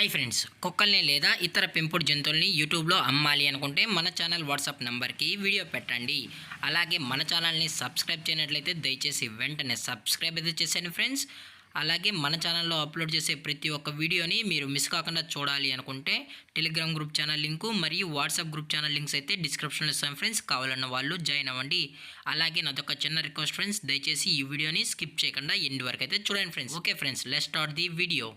Hi friends, కుక్కల్ని లేదా ఇతర పెంపుడు జంతువుల్ని యూట్యూబ్లో అమ్మాలి అనుకుంటే మన ఛానల్ వాట్సాప్ నెంబర్కి వీడియో పెట్టండి. అలాగే మన ఛానల్ని సబ్స్క్రైబ్ చేయనట్లయితే దయచేసి వెంటనే సబ్స్క్రైబ్ అయితే చేసేయండి ఫ్రెండ్స్. అలాగే మన ఛానల్లో అప్లోడ్ చేసే ప్రతి ఒక్క వీడియోని మీరు మిస్ కాకుండా చూడాలి అనుకుంటే టెలిగ్రామ్ గ్రూప్ ఛానల్ లింకు మరియు వాట్సాప్ గ్రూప్ ఛానల్ లింక్స్ అయితే డిస్క్రిప్షన్లో ఇస్తాం ఫ్రెండ్స్. కావాలన్న వాళ్ళు జాయిన్ అవ్వండి. అలాగే నాదొక చిన్న రిక్వెస్ట్ ఫ్రెండ్స్, దయచేసి ఈ వీడియోని స్కిప్ చేయకుండా ఎండ్ వరకు అయితే చూడండి friends. Okay friends, let's start the video.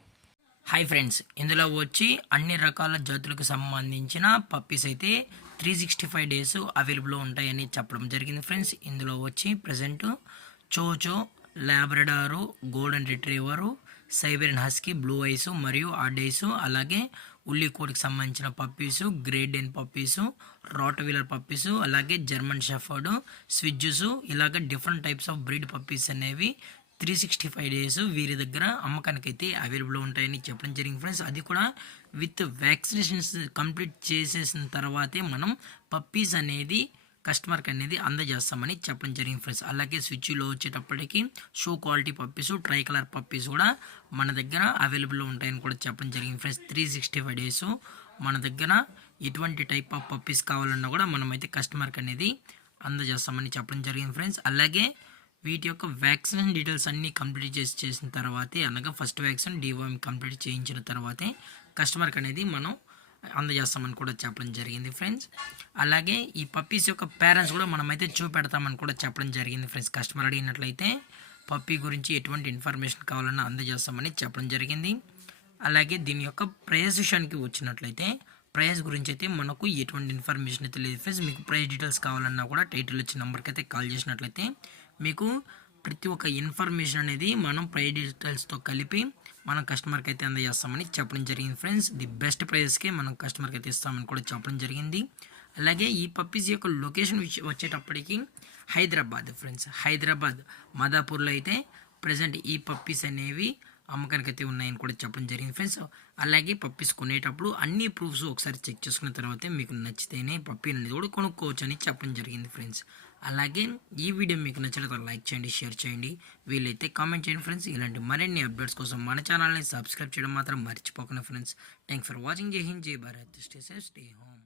Hi friends, ఇందులో వచ్చి అన్ని రకాల జాతులకు సంబంధించిన పప్పీస్ అయితే 365 డేస్ అవైలబుల్లో ఉంటాయని చెప్పడం జరిగింది ఫ్రెండ్స్. ఇందులో వచ్చి present chow chow, labrador, golden retriever, Siberian husky, blue eyes మరియు ఆర్డైస్, అలాగే ఉల్లికోటికి సంబంధించిన puppies, great dane puppies, rottweiler puppies, అలాగే జర్మన్ షెఫర్డ్, స్విజ్జుసు, ఇలాగ different types of breed puppies అనేవి 365 డేస్ వీరి దగ్గర అమ్మకానికి అయితే అవైలబుల్ ఉంటాయని చెప్పడం జరిగింది ఫ్రెండ్స్. అది కూడా విత్ వ్యాక్సినేషన్స్ కంప్లీట్ చేసేసిన తర్వాతే మనం పప్పీస్ అనేది కస్టమర్కి అనేది అందజేస్తామని చెప్పడం జరిగింది ఫ్రెండ్స్. అలాగే స్విచ్లో వచ్చేటప్పటికి shoe quality puppies, try colour puppies కూడా మన దగ్గర అవైలబుల్లో ఉంటాయని కూడా చెప్పడం జరిగింది ఫ్రెండ్స్. 365 డేస్ మన దగ్గర ఎటువంటి టైప్ ఆఫ్ పప్పీస్ కావాలన్నా కూడా మనమైతే కస్టమర్కి అనేది అందజేస్తామని చెప్పడం జరిగింది ఫ్రెండ్స్. అలాగే వీటి యొక్క వ్యాక్సినేషన్ డీటెయిల్స్ అన్నీ కంప్లీట్ చేసిన తర్వాతే, అనగా ఫస్ట్ వ్యాక్సిన్ డివార్మ్ కంప్లీట్ చేయించిన తర్వాతే కస్టమర్కి అనేది మనం అందజేస్తామని కూడా చెప్పడం జరిగింది ఫ్రెండ్స్. అలాగే ఈ పప్పీస్ యొక్క పేరెంట్స్ కూడా మనమైతే చూపెడతామని కూడా చెప్పడం జరిగింది ఫ్రెండ్స్. కస్టమర్ అడిగినట్లయితే పప్పీ గురించి ఎటువంటి ఇన్ఫర్మేషన్ కావాలన్నా అందజేస్తామని చెప్పడం జరిగింది. అలాగే దీని యొక్క ప్రైస్ విషయానికి వచ్చినట్లయితే ప్రైస్ గురించి అయితే మనకు ఎటువంటి ఇన్ఫర్మేషన్ అయితే లేదు ఫ్రెండ్స్. మీకు ప్రైస్ డీటెయిల్స్ కావాలన్నా కూడా టైటిల్ వచ్చిన నెంబర్కి అయితే కాల్ చేసినట్లయితే మీకు ప్రతి ఒక్క ఇన్ఫర్మేషన్ అనేది మనం ప్రైస్ డీటెయిల్స్తో కలిపి మనం కస్టమర్కి అయితే అందజేస్తామని చెప్పడం జరిగింది ఫ్రెండ్స్. ది బెస్ట్ ప్రైస్కే మనం కస్టమర్కి అయితే ఇస్తామని కూడా చెప్పడం జరిగింది. అలాగే ఈ పప్పీస్ యొక్క లొకేషన్ వచ్చేటప్పటికి హైదరాబాద్ ఫ్రెండ్స్. హైదరాబాద్ మాదాపూర్లో అయితే ప్రజెంట్ ఈ పప్పీస్ అనేవి అమ్మకానికి అయితే ఉన్నాయని కూడా చెప్పడం జరిగింది ఫ్రెండ్స్. అలాగే పప్పీస్ కొనేటప్పుడు అన్ని ప్రూఫ్స్ ఒకసారి చెక్ చేసుకున్న తర్వాతే మీకు నచ్చితేనే పప్పీ అనేది కూడా కొనుక్కోవచ్చు అని చెప్పడం జరిగింది ఫ్రెండ్స్. అలాగే ఈ వీడియో మీకు నచ్చినట్లయితే లైక్ చేయండి, షేర్ చేయండి, వీలైతే కామెంట్ చేయండి ఫ్రెండ్స్. ఇలాంటి మరిన్ని అప్డేట్స్ కోసం మన ఛానల్ని సబ్స్క్రైబ్ చేయడం మాత్రం మర్చిపోకండి ఫ్రెండ్స్. Thanks for watching. జై హింద్, జై Bharat, stay safe, stay home.